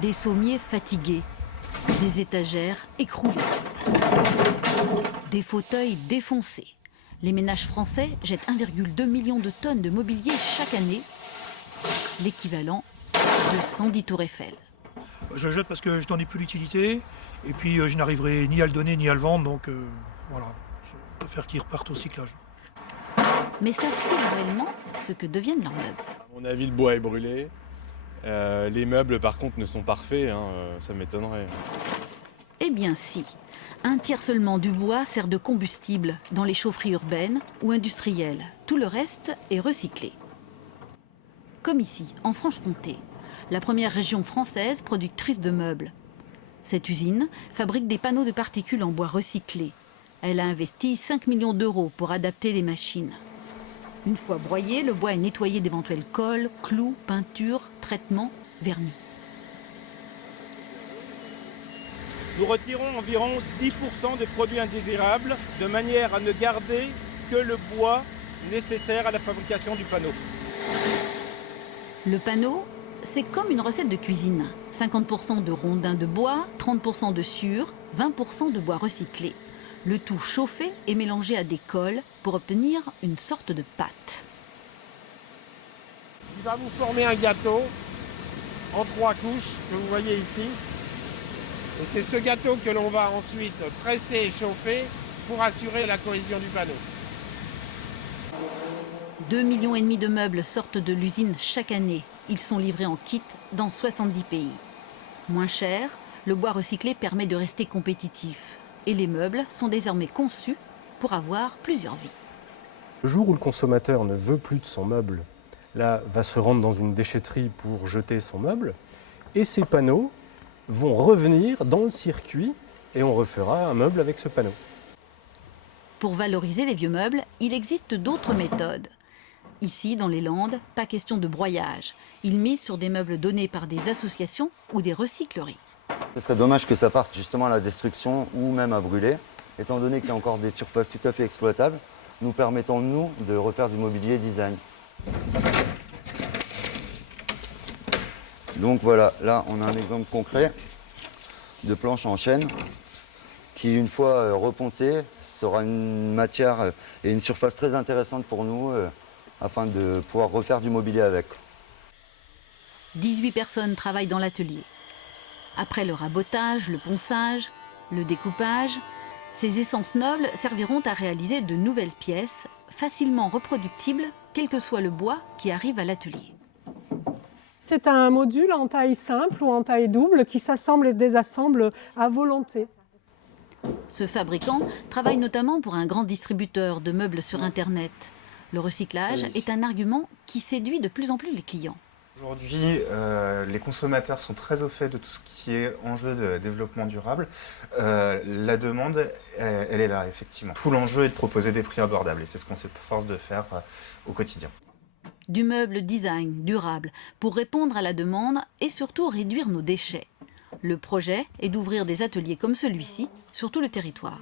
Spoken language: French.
Des sommiers fatigués, des étagères écroulées, des fauteuils défoncés. Les ménages français jettent 1,2 million de tonnes de mobilier chaque année, l'équivalent de 110 tours Eiffel. Je le jette parce que je n'en ai plus l'utilité, et puis je n'arriverai ni à le donner ni à le vendre, donc voilà, je préfère qu'il reparte au cyclage. Mais savent-ils réellement ce que deviennent leurs meubles? À mon avis, le bois est brûlé. Les meubles, par contre, ne sont pas refaits, ça m'étonnerait. Eh bien si. Un tiers seulement du bois sert de combustible dans les chaufferies urbaines ou industrielles. Tout le reste est recyclé. Comme ici, en Franche-Comté, la première région française productrice de meubles. Cette usine fabrique des panneaux de particules en bois recyclé. Elle a investi 5 millions d'euros pour adapter les machines. Une fois broyé, le bois est nettoyé d'éventuels cols, clous, peintures, traitements, vernis. Nous retirons environ 10% des produits indésirables de manière à ne garder que le bois nécessaire à la fabrication du panneau. Le panneau, c'est comme une recette de cuisine. 50% de rondins de bois, 30% de sciure, 20% de bois recyclé. Le tout chauffé et mélangé à des cols pour obtenir une sorte de pâte. Il va vous former un gâteau en 3 couches que vous voyez ici. Et c'est ce gâteau que l'on va ensuite presser et chauffer pour assurer la cohésion du panneau. 2,5 millions de meubles sortent de l'usine chaque année. Ils sont livrés en kit dans 70 pays. Moins cher, le bois recyclé permet de rester compétitif. Et les meubles sont désormais conçus pour avoir plusieurs vies. Le jour où le consommateur ne veut plus de son meuble, là, va se rendre dans une déchetterie pour jeter son meuble, et ces panneaux vont revenir dans le circuit et on refera un meuble avec ce panneau. Pour valoriser les vieux meubles, il existe d'autres méthodes. Ici, dans les Landes, pas question de broyage. Ils misent sur des meubles donnés par des associations ou des recycleries. Ce serait dommage que ça parte justement à la destruction ou même à brûler, étant donné qu'il y a encore des surfaces tout à fait exploitables, nous permettant, nous, de refaire du mobilier design. Donc voilà, là on a un exemple concret de planche en chêne qui, une fois reponcée, sera une matière et une surface très intéressante pour nous afin de pouvoir refaire du mobilier avec. 18 personnes travaillent dans l'atelier. Après le rabotage, le ponçage, le découpage, ces essences nobles serviront à réaliser de nouvelles pièces facilement reproductibles, quel que soit le bois qui arrive à l'atelier. C'est un module en taille simple ou en taille double qui s'assemble et se désassemble à volonté. Ce fabricant travaille notamment pour un grand distributeur de meubles sur Internet. Le recyclage est un argument qui séduit de plus en plus les clients. Aujourd'hui, les consommateurs sont très au fait de tout ce qui est enjeu de développement durable. La demande, elle est là, effectivement. Tout l'enjeu est de proposer des prix abordables et c'est ce qu'on s'efforce de faire au quotidien. Du meuble design durable pour répondre à la demande et surtout réduire nos déchets. Le projet est d'ouvrir des ateliers comme celui-ci sur tout le territoire.